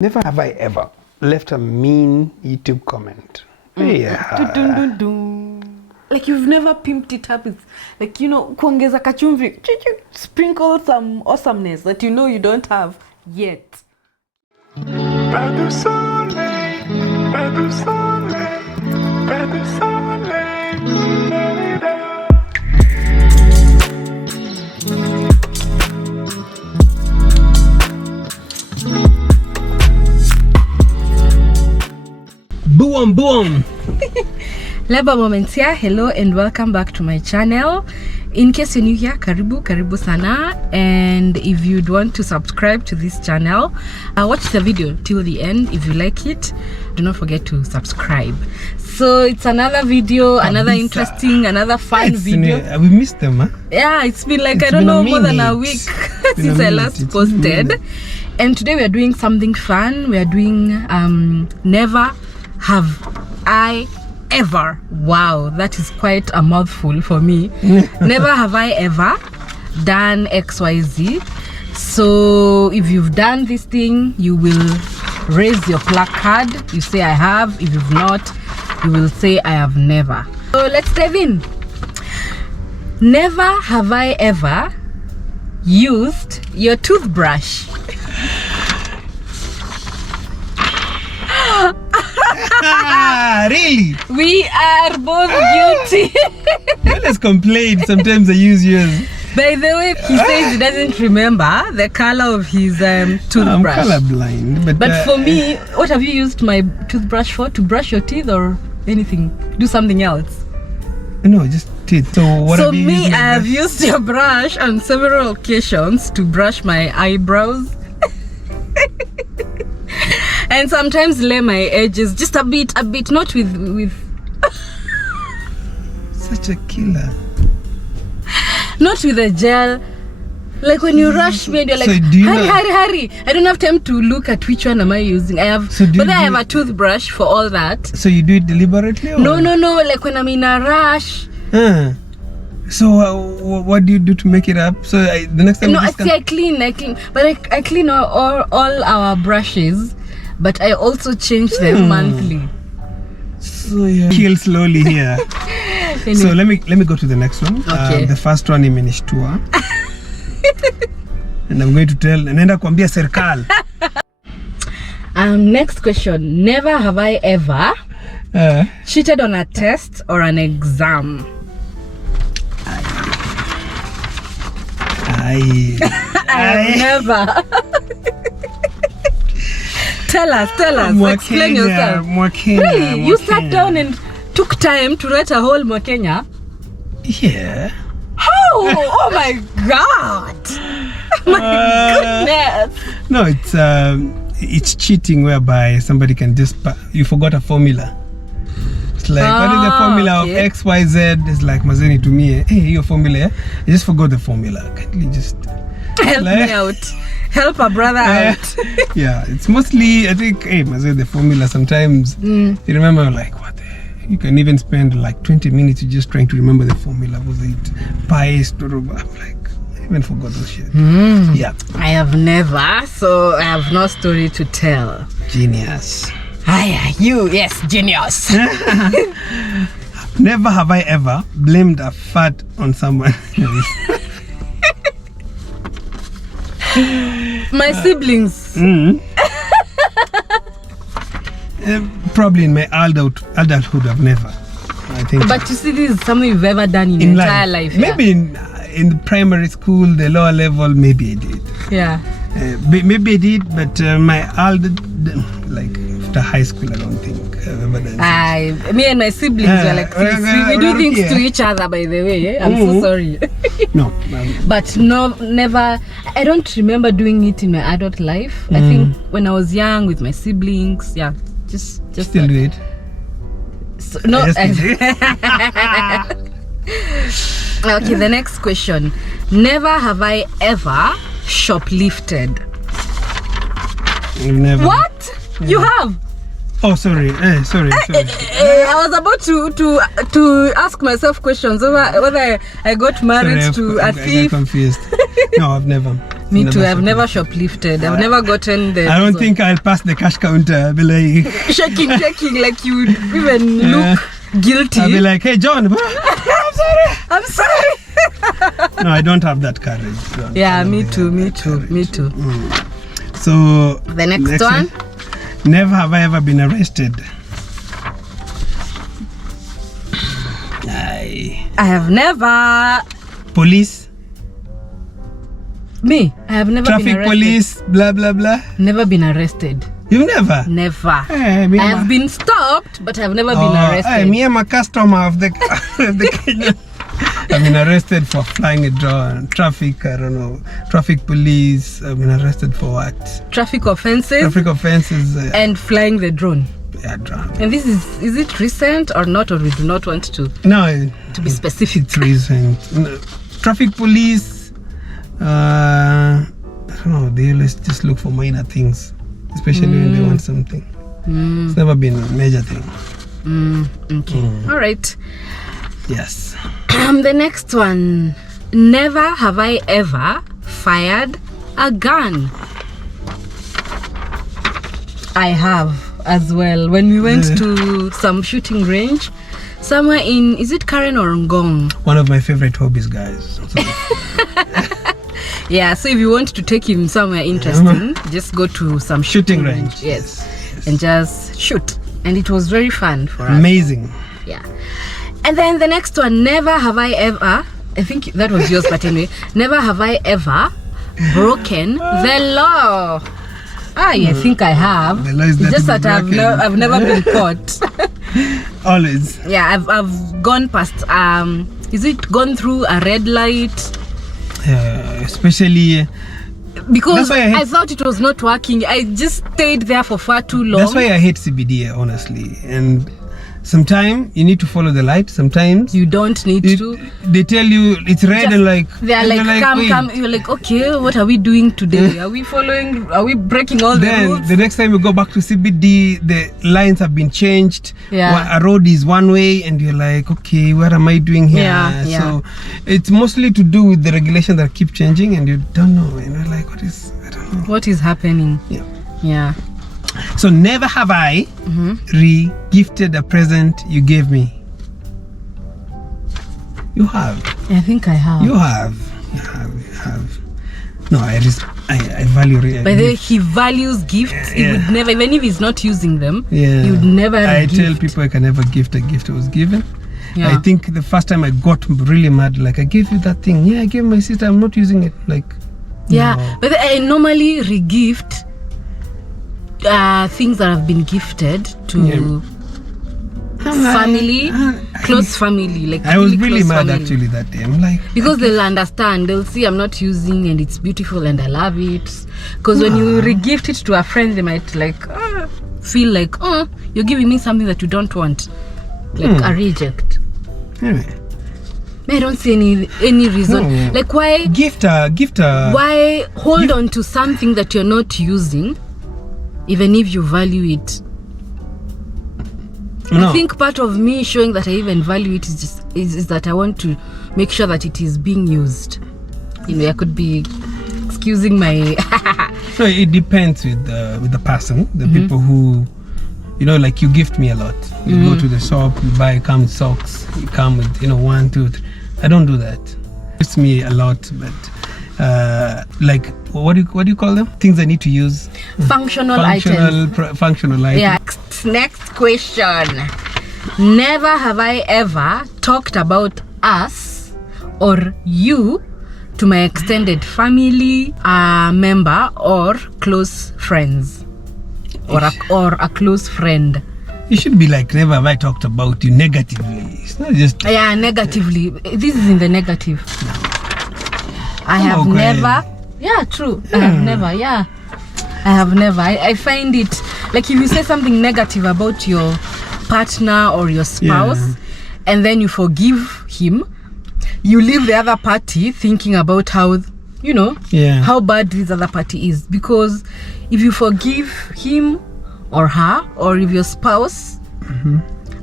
Never have I ever left a mean YouTube comment. Yeah. Like you've never pimped it up with, like, you know, kuongeza kachumvi, sprinkle some awesomeness that you know you don't have yet. Boom, boom. Leba Moments here. Hello and welcome back to my channel. In case you're new here, karibu sana. And if you'd want to subscribe to this channel, watch the video till the end. If you like it, do not forget to subscribe. So it's another video, another interesting, another fun video. We missed them, huh? Yeah, it's been like, I don't know, more than a week since I last posted. And today we are doing something fun. We are doing never have I ever. Wow, that is quite a mouthful for me. Never have I ever done XYZ. So if you've done this thing, you will raise your placard. You say I have. If you've not, you will say I have never. So let's dive in. Never have I ever used your toothbrush. Really? We are both guilty. Let's complain. Sometimes I use yours. By the way, he says he doesn't remember the color of his toothbrush. I'm colorblind, but for me, what have you used my toothbrush for? To brush your teeth or anything? Do something else? No, just teeth. So what have you used? So me, I have used your brush on several occasions to brush my eyebrows. And sometimes lay my edges just a bit, not with such a killer. Not with a gel. Like when you rush me and you're like, hurry. I don't have time to look at which one am I using. I have, but I have a toothbrush for all that. So you do it deliberately? Or? No. Like when I'm in a rush. So what do you do to make it up? So the next time I clean. But I clean all our brushes. But I also change them monthly. So yeah, heal slowly here. Anyway. So let me go to the next one. Okay. The first one imenishtua. And I'm going to tell nenda kuambia serikali. Next question. Never have I ever cheated on a test or an exam. I have never. Tell us. Explain yourself. Really? You sat down and took time to write a whole Mwakenya? Yeah. How? Oh my God. My goodness. No, it's cheating whereby somebody can just you forgot a formula. It's like what is the formula of XYZ? It's like Mazeni to me. Hey, your formula. You just forgot the formula. Can't you just help me out? Help a brother out. Yeah, it's mostly, I think, hey, the formula sometimes you remember like what you can even spend like 20 minutes just trying to remember the formula. Was it pi? I'm like, I even forgot those shit. Yeah. I have never, so I have no story to tell. Genius. Yes, genius. Never have I ever blamed a fat on someone. My siblings. Probably in my adulthood I've never, I think. But you see, this is something you've ever done in your entire life. Maybe in the primary school, the lower level, maybe I did. Yeah. Maybe I did, but my like after high school, I don't think I've ever done. Me and my siblings were like we do things to each other. By the way, I'm so sorry. No. But no, never. I don't remember doing it in my adult life. I think when I was young with my siblings, just still do it. So, no. Okay, the next question. Never have I ever shoplifted. Never. What? Yeah. You have? Oh, sorry. Sorry. I was about to ask myself questions over whether I got married to a thief. I got confused. No, I've never. Me too. I've never shoplifted. I've never gotten the. I don't think I'll pass the cash counter. I'll be like shaking, like you would even look guilty. I'll be like, hey John, I'm sorry. No, I don't have that courage. Yeah, me too. So the next one. Never have I ever been arrested. I have never. Police. Me, I have never Traffic been arrested. police, blah blah blah. Never been arrested. You never? Never. Hey, I have been stopped, but I have never been arrested. Hey, me, I'm a customer of the Kenya. I've been arrested for flying a drone. Traffic, I don't know. Traffic police. I've been arrested for what? Traffic offenses. Traffic offenses. And flying the drone. Yeah, drone. And this is it recent or not, or we do not want to? No. To be specific. It's recent. No. Traffic police. I don't know. They always just look for minor things, especially when they want something. It's never been a major thing. Okay. All right. Yes. The next one. Never have I ever fired a gun. I have as well. When we went to some shooting range, somewhere in, is it Karen or Ngong? One of my favorite hobbies, guys. Yeah, so if you want to take him somewhere interesting, just go to some shooting range. Yes. And just shoot. And it was very fun for us. Amazing. Yeah. And then the next one, never have I ever, I think that was yours, but anyway, never have I ever broken the law. I think I have. The law is just that I've never been caught. Always. Yeah, I've gone past, is it gone through a red light? Especially because I thought it was not working. I just stayed there for far too long. That's why I hate CBD, honestly. And sometimes you need to follow the light. Sometimes you don't need to. They tell you it's red, just, and like they're like, come. You're like, okay, what are we doing today? Are we following? Are we breaking all the rules? The next time you go back to CBD, the lines have been changed. Yeah. A road is one way, and you're like, okay, what am I doing here? Yeah. So it's mostly to do with the regulation that keep changing, and you don't know. And you're like, I don't know. What is happening? Yeah. So never have I re-gifted a present you gave me. You have. I think I have. You have. No, I value it. By the way, he values gifts. He would never, even if he's not using them, he would never tell people I can never gift a gift I was given. Yeah. I think the first time I got really mad, like, I gave you that thing. Yeah, I gave my sister. I'm not using it. Like, yeah. No. But I normally re-gift things that have been gifted to family, close family. Like, I was really mad family. actually that day. I'm like, because they'll understand. They'll see I'm not using, and it's beautiful, and I love it. Because when you re-gift it to a friend, they might like feel like, you're giving me something that you don't want, like a reject. Anyway. I don't see any reason. No. Like, why gift her. Why hold on to something that you're not using, even if you value it? No. I think part of me showing that I even value it is that I want to make sure that it is being used. You know, I could be excusing my. No, it depends with the person. The people who, you know, like, you gift me a lot. You go to the shop, you come with socks. You come with 1, 2, 3. I don't do that. It's me a lot, but like, what do you call them? Things I need to use. Functional items. Functional items. Yeah. Next question. Never have I ever talked about us or you to my extended family, a member, or close friends, or a close friend. You should be like, never have I talked about you negatively. It's not just... Yeah, negatively. This is in the negative. I have never... Yeah, true. I have never, I have never. I find it... Like, if you say something negative about your partner or your spouse, and then you forgive him, you leave the other party thinking about how, how bad this other party is. Because if you forgive him or her, or if your spouse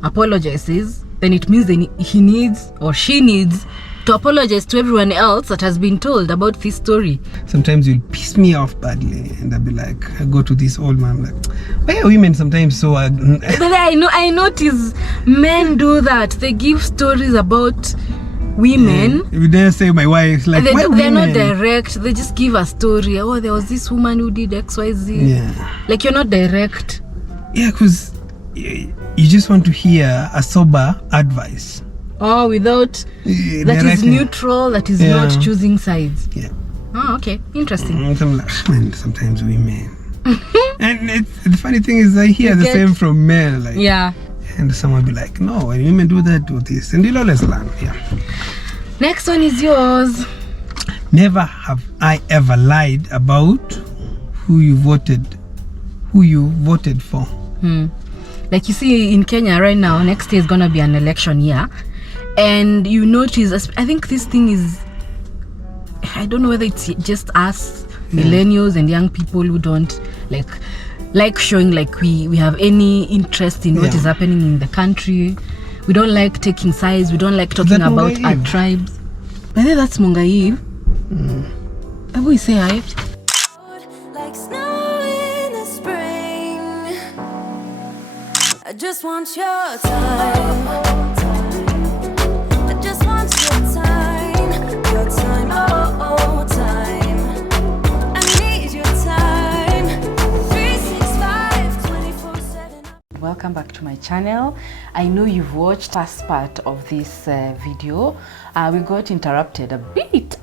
apologizes, then it means he needs or she needs to apologize to everyone else that has been told about this story. Sometimes you'll piss me off badly, and I'll be like, I go to this old man, I'm like, why are women sometimes so But I notice men do that. They give stories about women. You dare say my wife, like, they're not direct. They just give a story. Oh, there was this woman who did XYZ. Yeah. Like, you're not direct. Yeah, because you just want to hear a sober advice. Oh, without that is neutral, that is not choosing sides. Yeah. Oh, okay. Interesting. I'm like, man, sometimes women. And the funny thing is, I hear the same from men. Like, yeah. And someone will be like, no, when women do that, do this. And you'll always learn. Yeah. Next one is yours. Never have I ever lied about who you voted for. Like, you see, in Kenya right now, next year is going to be an election year. And you notice, I think this thing is, I don't know whether it's just us, millennials and young people who don't like showing like we have any interest in what is happening in the country. We don't like taking sides. We don't like talking about our tribes. I think that's Mungaiv. We say hi. Like snow in the spring. I just want your time. I just want your time. Your time, oh, time. I need your time. 365, 24/7. Welcome back to my channel. I know you've watched first part of this video. We got interrupted a bit.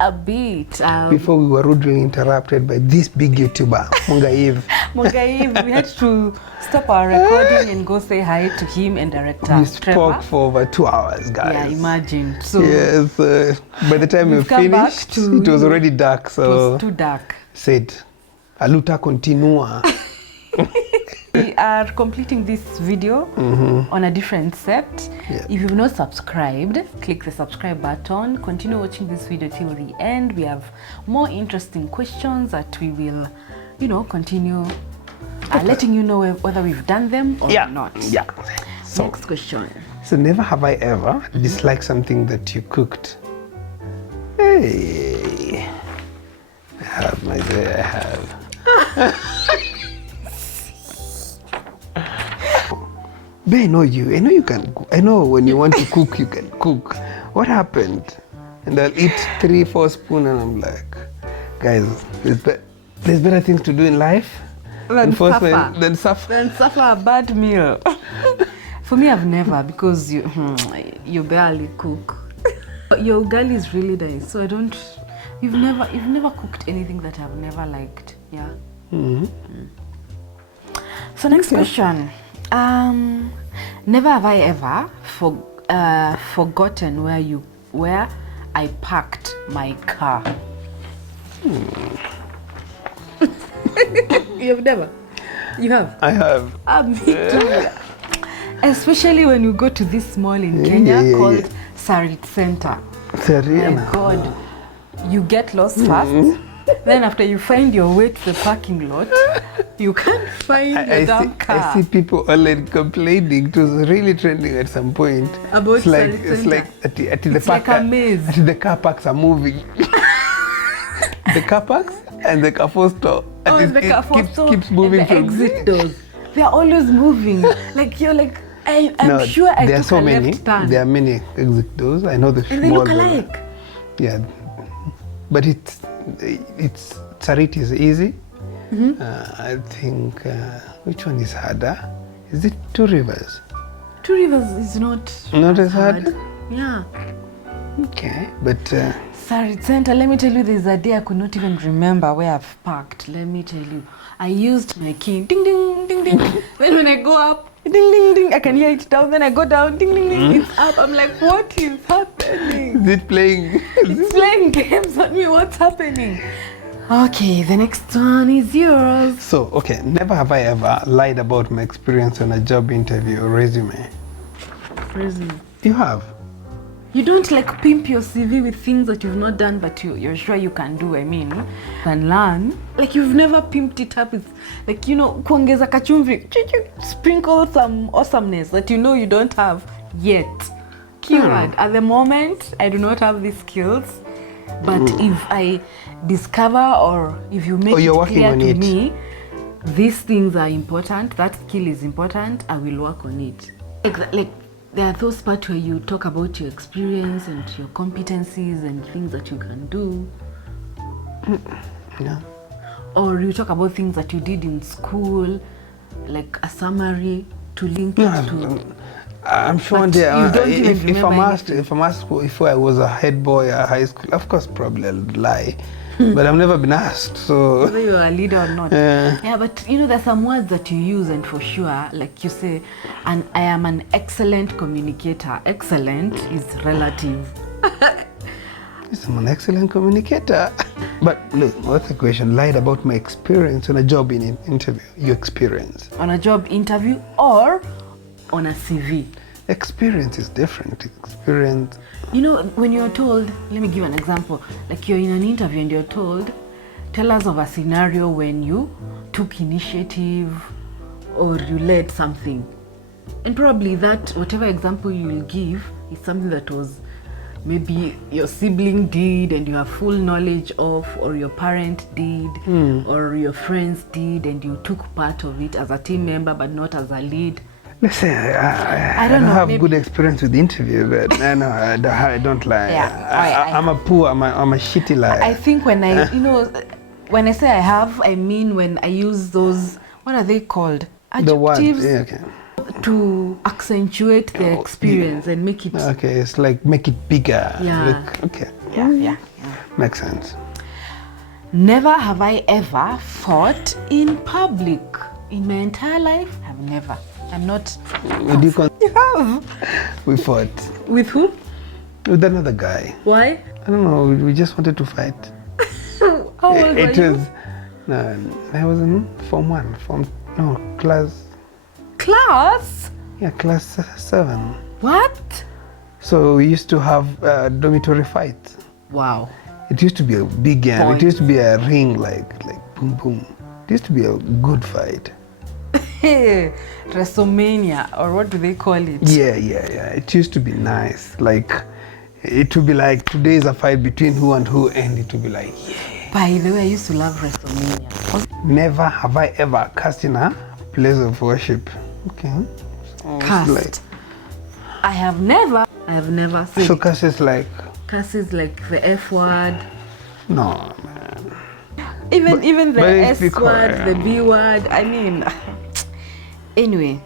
Before we were rudely interrupted by this big YouTuber, Mungaiv. Mungaiv, we had to stop our recording and go say hi to him and director. We spoke for over 2 hours, guys. Yeah, imagine. So yes, by the time we finished, it was already dark. So it was too dark. Said, Aluta continua. We are completing this video on a different set. Yeah. If you've not subscribed, click the subscribe button. Continue watching this video till the end. We have more interesting questions that we will, continue letting you know whether we've done them or not. Yeah. So, next question. So never have I ever disliked something that you cooked. Hey. I have, my dear, I have. But I know you. I know you can cook. I know when you want to cook, you can cook. What happened? And I'll eat 3-4 spoons and I'm like, guys, there's better things to do in life than suffer a bad meal. For me, I've never, because you barely cook. Your ugali is really nice, so you've never cooked anything that I've never liked. Yeah. So next question. Never have I ever forgotten where I parked my car. You've never? You have? I have. Me too. Especially when you go to this mall in Kenya called Sarit Center. Serena. My God. You get lost first. Then after you find your way to the parking lot, you can't find the damn car. I see people already complaining. It was really trending at some point. About it's like at the it's park, like a maze. The car parks are moving. The car parks and the Carrefour store. And the Carrefour store keeps moving and the exit doors. They are always moving. Like you're like, I'm sure I took a left turn. There are many exit doors. I know the and they look alike. Yeah, but Sarit is easy. I think which one is harder? Is it Two Rivers? Two Rivers is not as hard. Yeah. Okay, but Sarit Center, let me tell you, there's a day I could not even remember where I've parked. Let me tell you, I used my key, ding ding ding ding. Then when I go up, ding ding ding, I can hear it down. Then I go down, ding ding ding, it's up. I'm like, what is happening? Is it playing? It's playing games on me. What's happening? Okay, the next one is yours. So, okay, never have I ever lied about my experience on a job interview or resume. Resume. You have? You don't like pimp your CV with things that you've not done, but you're sure you can do. I mean, you can learn. Like you've never pimped it up with, like, kuongeza kachumvi, sprinkle some awesomeness that you don't have yet. Keyword. At the moment, I do not have these skills. But if I discover or if you make it clear to me, these things are important, that skill is important, I will work on it. Like there are those parts where you talk about your experience and your competencies and things that you can do. Yeah. Or you talk about things that you did in school, like a summary to link it to. I'm sure if I'm asked if I was a head boy at high school, of course probably I'll lie. But I've never been asked, so whether you're a leader or not. Yeah, but you know, there's some words that you use, and for sure, like you say, and I am an excellent communicator. Excellent is relative. Yes, I'm an excellent communicator. But look, what's the question? Lied about my experience on a job interview. Your experience. On a job interview or on a CV? Experience is different. Experience. You know, when you're told, let me give an example. Like you're in an interview and you're told, tell us of a scenario when you took initiative or you led something. And probably that, whatever example you will give, is something that was maybe your sibling did and you have full knowledge of, or your parent did, or your friends did, and you took part of it as a team member but not as a lead. Listen, I don't have good experience with interview, but I don't lie. Yeah, I'm a shitty liar. I think when I, when I say I have, I mean when I use those, what are they called? Adjectives. The word, to accentuate the experience and make it. Okay, it's like make it bigger. Yeah. Okay. Yeah. Makes sense. Never have I ever fought in public. In my entire life, I've never. I'm not. You have. We fought. With who? With another guy. Why? I don't know. We just wanted to fight. How old were you? No, I was in Form 1. Class. Class? Yeah, class 7. What? So we used to have dormitory fights. Wow. It used to be a big game. It used to be a ring, like boom, boom. It used to be a good fight. WrestleMania, or what do they call it? Yeah. It used to be nice. Like, it would be like, today is a fight between who and who, and it would be like, yeah. By the way, I used to love WrestleMania. Never have I ever cursed in a place of worship. Okay. Cursed. Like, I have never said. So curses like? Curses like the F word. No, man. Even the S word, the B word. I mean, anyway,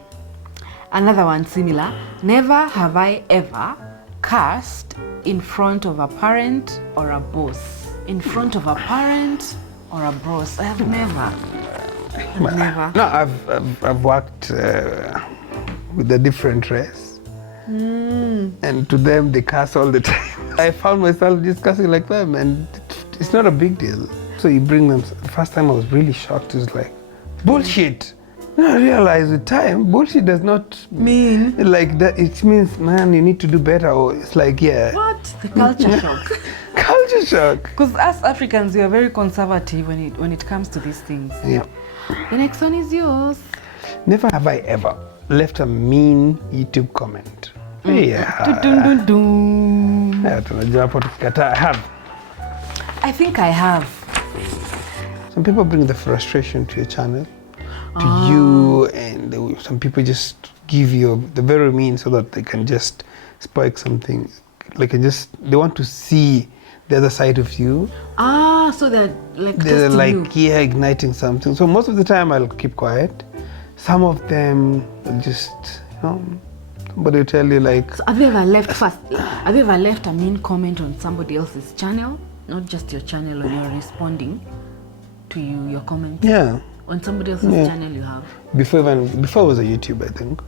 another one similar. Never have I ever cursed in front of a parent or a boss. In front of a parent or a boss. I have never. Never. No, I've worked with a different race, and to them they curse all the time. I found myself discussing like them, and it's not a big deal. So you bring them. The first time I was really shocked. It was like, bullshit. And I realized with time, bullshit does not mean like that. It means, man, you need to do better. Or it's like, yeah. What? The culture shock. Culture shock. Because us Africans, we are very conservative when it comes to these things. Yeah. The next one is yours. Never have I ever left a mean YouTube comment. Yeah. I have. I think I have. Some people bring the frustration to your channel, to you, and some people just give you the very mean so that they can just spike something. They want to see the other side of you. So they're like igniting something. So most of the time I'll keep quiet. Some of them will just, somebody will tell you like. So have you ever left a mean comment on somebody else's channel? Not just your channel, when you're responding to your comments? Yeah. On somebody else's channel you have? Before I was a YouTuber, I think.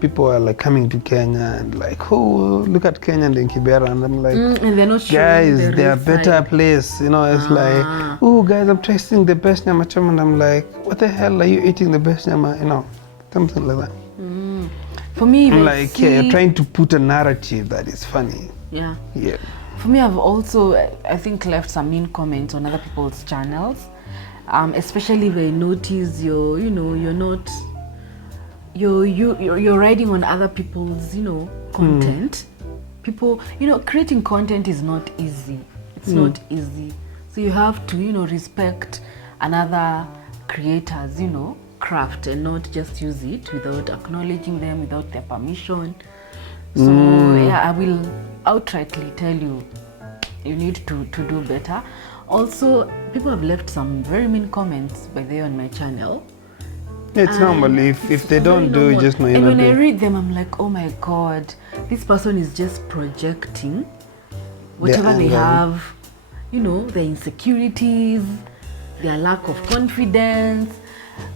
People are like coming to Kenya and like, oh, look at Kenya and Kibera, and I'm like, and they're not sure. Guys, they're a better place. It's like, oh, guys, I'm tasting the best nyama choma, and I'm like, what the hell are you eating the best nyama? Something like that. For me, trying to put a narrative that is funny. Yeah. Yeah. For me, I've also, I think, left some mean comments on other people's channels, especially when I notice you're not you're riding on other people's, content. People, creating content is not easy. It's not easy. So you have to, respect another creators, craft, and not just use it without acknowledging them, without their permission. So yeah, I will outrightly tell you, you need to do better. Also, people have left some very mean comments by the way on my channel. It's normal. If they don't do, normal. just know you're And not when I doing. read them, I'm like, oh my god, this person is just projecting whatever they anger. have, their insecurities, their lack of confidence,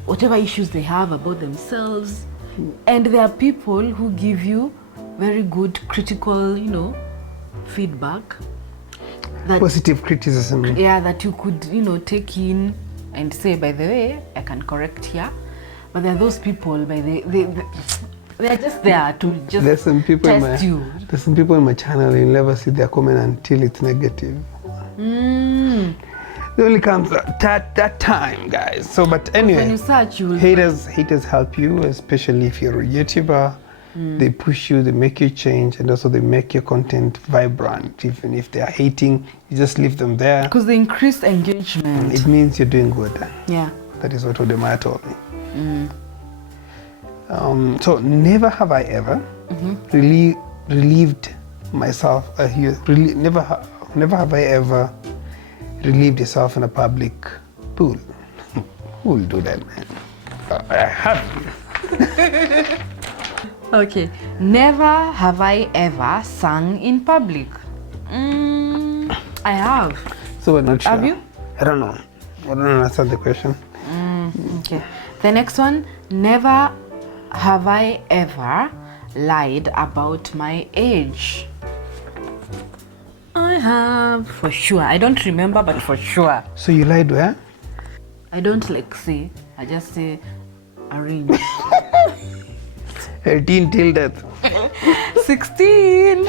whatever issues they have about themselves. And there are people who give you very good critical, feedback. That, Positive criticism. yeah, that you could, take in and say, by the way, I can correct here. But there are those people, they're just there to just There's some people test you. There's some people in my channel, you never see their comment until it's negative. It only comes at that time, guys. So, but When anyway, you search, you will haters help you, especially if you're a YouTuber. They push you, they make you change, and also they make your content vibrant. Even if they are hating, you just leave them there. because they increase engagement. It means you're doing good. Yeah. That is what Odemaya told me. So never have I ever relieved myself. Never have I ever relieved yourself in a public pool. Who will do that, man? I have. Okay. Never have I ever sung in public. I have. So we're not sure. Have you? I don't know. I don't understand the question. Okay. The next one. Never have I ever lied about my age. I have, for sure. I don't remember, but for sure. So you lied where? I don't say. I just say arrange. 18 till death. 16.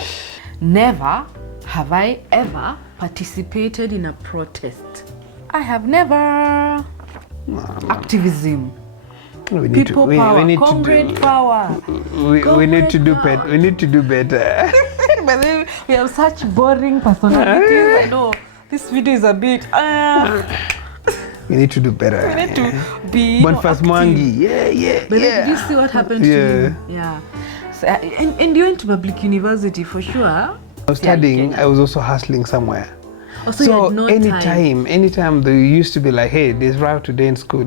Never have I ever participated in a protest. I have never. Activism. We need People to, power. we need Comrade to power. do, we need to do better. We need to do better. But then we have such boring personalities. I know this video is a bit. We need to do better. We need to be. Boniface active. Mwangi. Yeah. But then did you see what happened to him? Yeah. So, and you went to public university for sure. I was studying. I was also hustling somewhere. Also, you had no time. anytime they used to be like, hey, there's route today in school.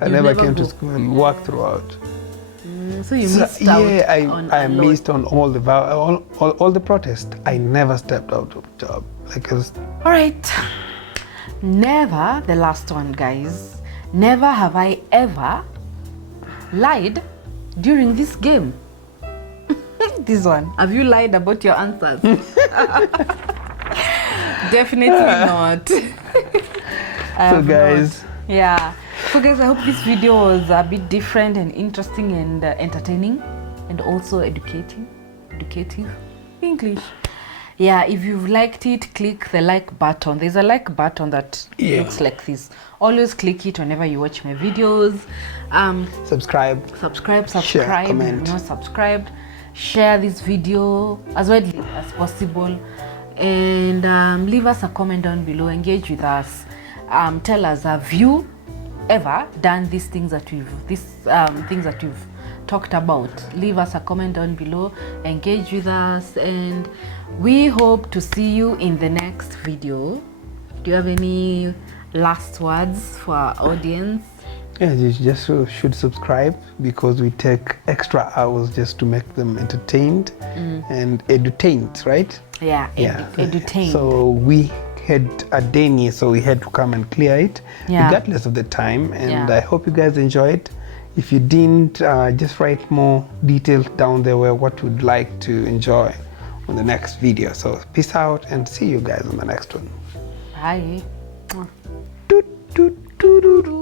I You never never came to go. school. Walk throughout. So you missed out. I missed on all the protests. I never stepped out of job. All right. Never, the last one, guys. Never have I ever lied during this game. This one. Have you lied about your answers? Definitely not. So guys. Yeah. So guys, I hope this video was a bit different and interesting and entertaining and also educative English. Yeah, if you've liked it, click the like button. There's a like button that looks like this. Always click it whenever you watch my videos. Subscribe. Share, comment. If you're not subscribed, share this video as widely as possible, and leave us a comment down below. Engage with us. Tell us, have you ever done these things that we've talked about? Leave us a comment down below. Engage with us, and we hope to see you in the next video. Do you have any last words for our audience? Yeah, you just should subscribe, because we take extra hours just to make them entertained and edutained, right? Yeah, edutained. So we had a day, so we had to come and clear it, regardless of the time. And I hope you guys enjoyed. If you didn't, just write more details down there where what you'd like to enjoy on the next video. So peace out, and see you guys on the next one. Bye. Doot, doot, doot, doot.